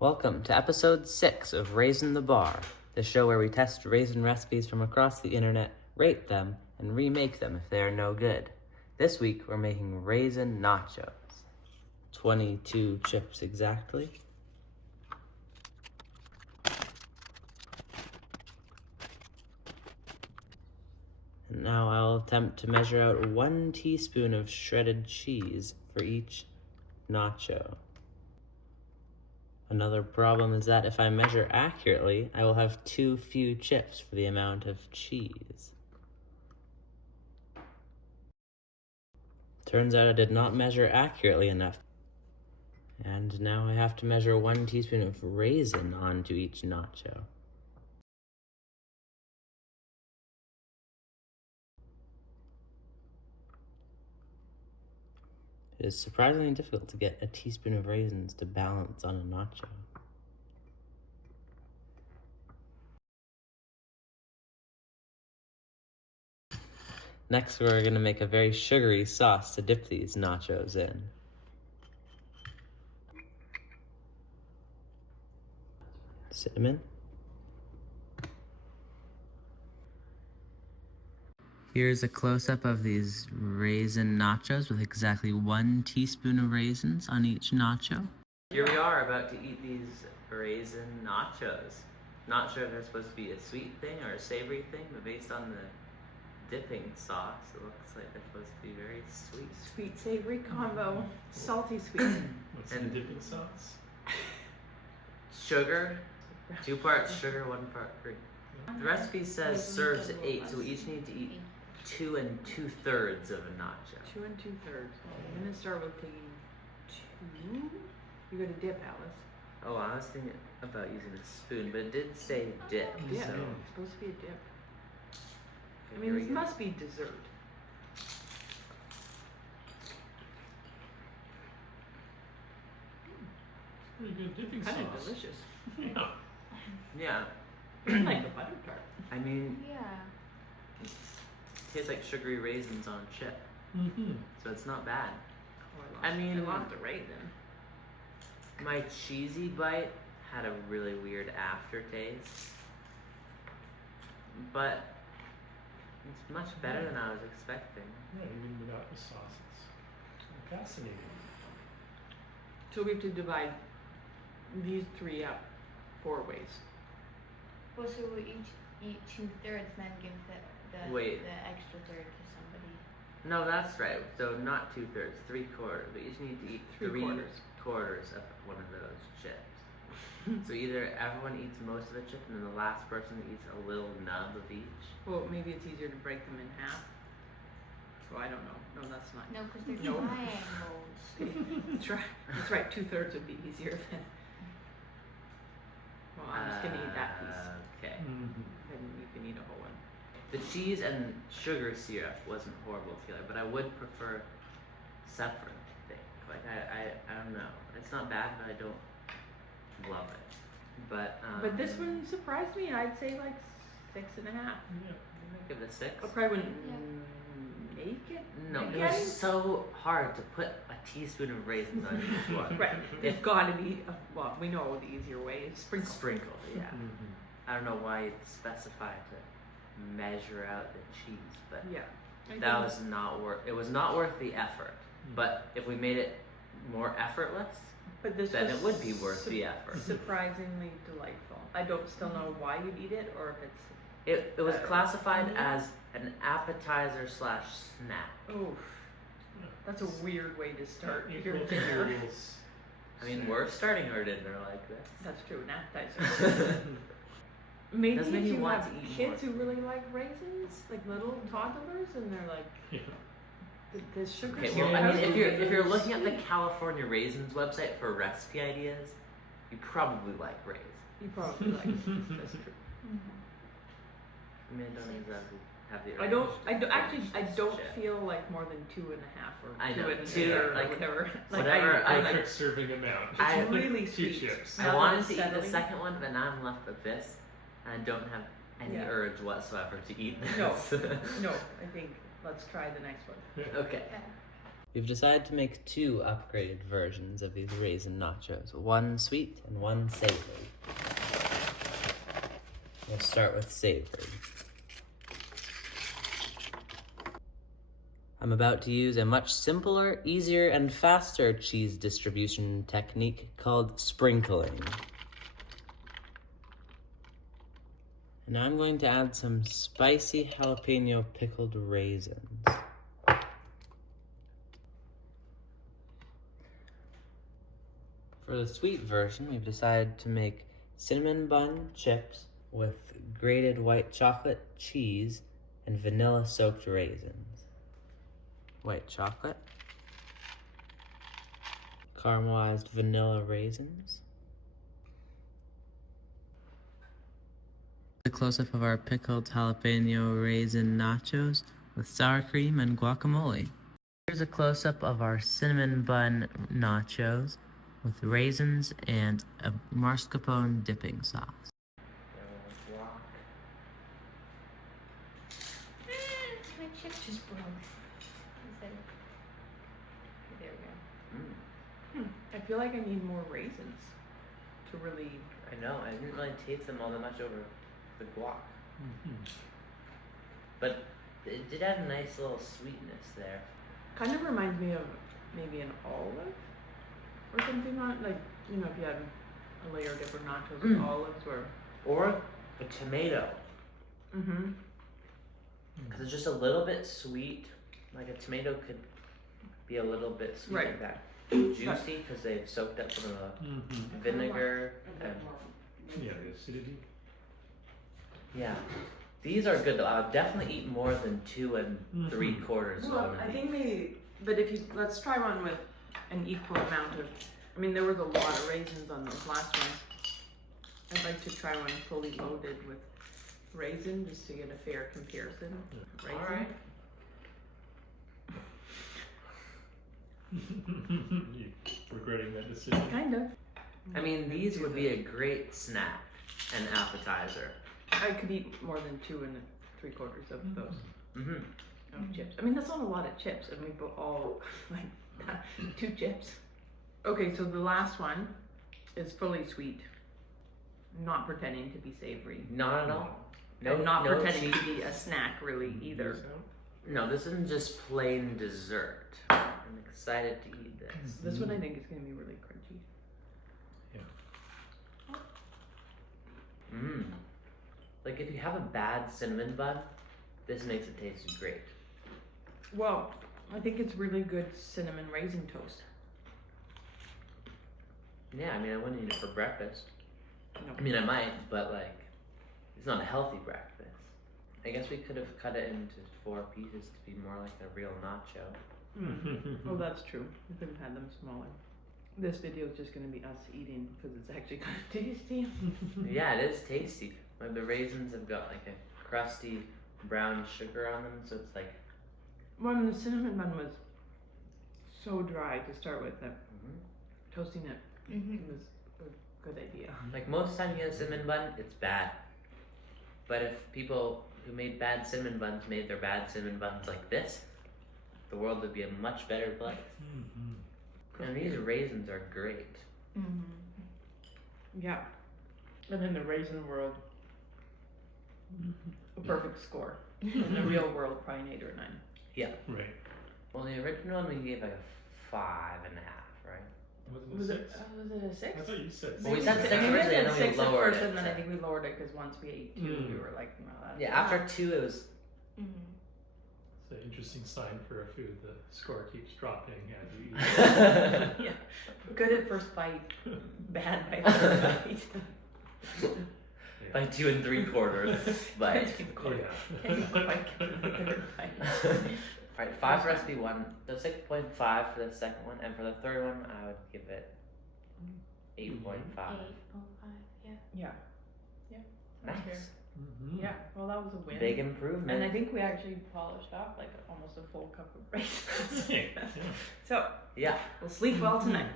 Welcome to episode 6 of Raisin the Bar, the show where we test raisin recipes from across the internet, rate them, and remake them if they are no good. This week we're making raisin nachos. 22 chips exactly. And now I'll attempt to measure out 1 teaspoon of shredded cheese for each nacho. Another problem is that if I measure accurately, I will have too few chips for the amount of cheese. Turns out I did not measure accurately enough. And now I have to measure 1 teaspoon of raisin onto each nacho. It is surprisingly difficult to get a teaspoon of raisins to balance on a nacho. Next, we're going to make a very sugary sauce to dip these nachos in. Cinnamon. Here's a close-up of these raisin nachos with exactly 1 teaspoon of raisins on each nacho. Here we are about to eat these raisin nachos. Not sure if they're supposed to be a sweet thing or a savory thing, but based on the dipping sauce, it looks like they're supposed to be very sweet. Sweet savory combo. Salty sweet. What's the dipping sauce? Sugar, 2 parts sugar, 1 part cream. The recipe says serves 8, so we each need to eat 2 2/3 of a nacho. 2 2/3. I'm gonna start with taking 2. You're gonna dip, Alice. Oh, I was thinking about using a spoon, but it did say dip, Yeah, so... it's supposed to be a dip. I Here mean, we this go. must be dessert. Pretty good dipping Kind of sauce. delicious. Yeah. Yeah, Like a butter tart. I mean, Yeah. it tastes like sugary raisins on a chip, Mm-hmm. so it's not bad. Oh, I mean- I lost the raisin. My cheesy bite had a really weird aftertaste, but it's much better than I was expecting. Yeah, even without the sauce, it's fascinating. So we have to divide these 3 up 4 ways. Well, so we each eat 2/3, then give the Wait. the extra third to somebody. No, that's right. So not 2/3, 3/4. But you just need to eat 3 quarters of one of those chips. So either everyone eats most of the chip, and then the last person eats a little nub of each. Well, maybe it's easier to break them in half. So I don't know. No, that's not. No, because they're No. triangles. That's right. That's right. 2/3 would be easier than. Well, I'm just gonna eat that piece. Okay. Mm-hmm. Then you can eat a whole one. The cheese and sugar syrup wasn't horrible together, but I would prefer separate. I think. Like I don't know. It's not bad, but I don't love it. But this one surprised me. I'd say like 6.5. Yeah. I'd give it a 6. I probably wouldn't Yeah. make it. No, it again. was so hard to put a teaspoon of raisins on each one. Right. It's got to be. Well, we know the easier way is sprinkle. Sprinkle, yeah. Mm-hmm. I don't know why it's specified to measure out the cheese, but Yeah. that was not worth. It was not worth the effort. But if we made it more effortless, But this then was it would be worth the effort. Surprisingly delightful. I don't still know why you'd eat it or if it's. It was classified as an appetizer / snack. Oof. That's a weird way to start Equal your to dinner. rules. I mean, we're starting our dinner like this. That's true. An appetizer. Maybe Does if make you you want have to eat kids more. who really like raisins, like little toddlers, and they're like Yeah. the sugar. Okay, syrup. well, I mean, don't if think you're it's looking at the sweet. California Raisins website for recipe ideas, you probably like raisins. You probably like it. That's true. I mean, I don't exactly have the. I don't. urge to Actually, I finish don't this shit. feel like more than 2.5 or I know, 2 two, or like, whatever. Like, whatever I Perfect like, serving amount. I- it's really Two sweet. chips. I Rather wanted than to eat the settling- second one, but now I'm left with this, and I don't have any Yeah. urge whatsoever to eat this. No. No, I think let's try the next one. Okay. Okay. We've decided to make 2 upgraded versions of these raisin nachos, one sweet and one savory. We'll start with savory. I'm about to use a much simpler, easier, and faster cheese distribution technique called sprinkling. And now I'm going to add some spicy jalapeno pickled raisins. For the sweet version, we've decided to make cinnamon bun chips with grated white chocolate cheese and vanilla soaked raisins. White chocolate, caramelized vanilla raisins. A close-up of our pickled jalapeno raisin nachos with sour cream and guacamole. Here's a close-up of our cinnamon bun nachos with raisins and a mascarpone dipping sauce. My chip just broke. There we go. I feel like I need more raisins to really. I know, I didn't really taste them all that much over the guac. Mm-hmm. But it did have a nice little sweetness there. Kind of reminds me of maybe an olive or something like, you know, if you had a layer of different nachos with olives Or a tomato. Mm-hmm. Because it's just a little bit sweet. Like a tomato could be a little bit sweet Right. like that. Juicy because they've soaked up some of the vinegar. And, Yeah, the acidity. yeah. These are good though. I would definitely eat more than 2 3/4 Well, of I these. think but if you, let's try one with an equal amount of, I mean, there was a lot of raisins on those last ones. I'd like to try one fully loaded with raisin just to get a fair comparison. Raisin. Alright. You regretting that decision? Kind of. I mean, these would be a great snack and appetizer. I could eat more than 2 3/4 of those Mm-hmm. of chips. I mean, that's not a lot of chips, and we put all like that, 2 chips. Okay, so the last one is fully sweet, not pretending to be savory. Not at all. No, And not no pretending cheese. to be a snack really either. No, this isn't just plain dessert. I'm excited to eat this. This one I think is going to be really crunchy. Mmm. Like if you have a bad cinnamon bun, this makes it taste great. Well, I think it's really good cinnamon raisin toast. Yeah, I mean I wouldn't eat it for breakfast. No. I mean I might, but like it's not a healthy breakfast. I guess we could have cut it into 4 pieces to be more like a real nacho. Oh, that's true. We could have had them smaller. This video is just going to be us eating because it's actually kind of tasty. Yeah, it is tasty. Like the raisins have got like a crusty brown sugar on them, so it's like Well, the cinnamon bun was so dry to start with that toasting it was a good idea. like most time you get a cinnamon bun, it's bad. But if people who made bad cinnamon buns made their bad cinnamon buns like this, the world would be a much better place. And these raisins are great. Yeah. And in the raisin world, a perfect score. In the real world, probably an 8 or 9. Yeah. Right. Well, the original one we gave like a 5.5, right? Was it Was it a 6? I thought you said Well, we six. said 6 I mean, we originally, and did then we 6 at lowered first, it. and then I think we lowered it because once we ate 2, we were like, well, that's Yeah, after 2 it was. It's an interesting sign for a food. The score keeps dropping as you eat. yeah. Good at first bite, bad by third bite. By 2 3/4 bite. Can't quite get the third bite. Alright, 5 for recipe 1, so 6.5 for the second one, and for the third one I would give it 8.5. 8.05, yeah. Yeah. Nice. Yeah. Well, that was a win. Big improvement. And I think we actually polished off like almost a full cup of raisins. Yeah. So Yeah. we'll sleep well tonight.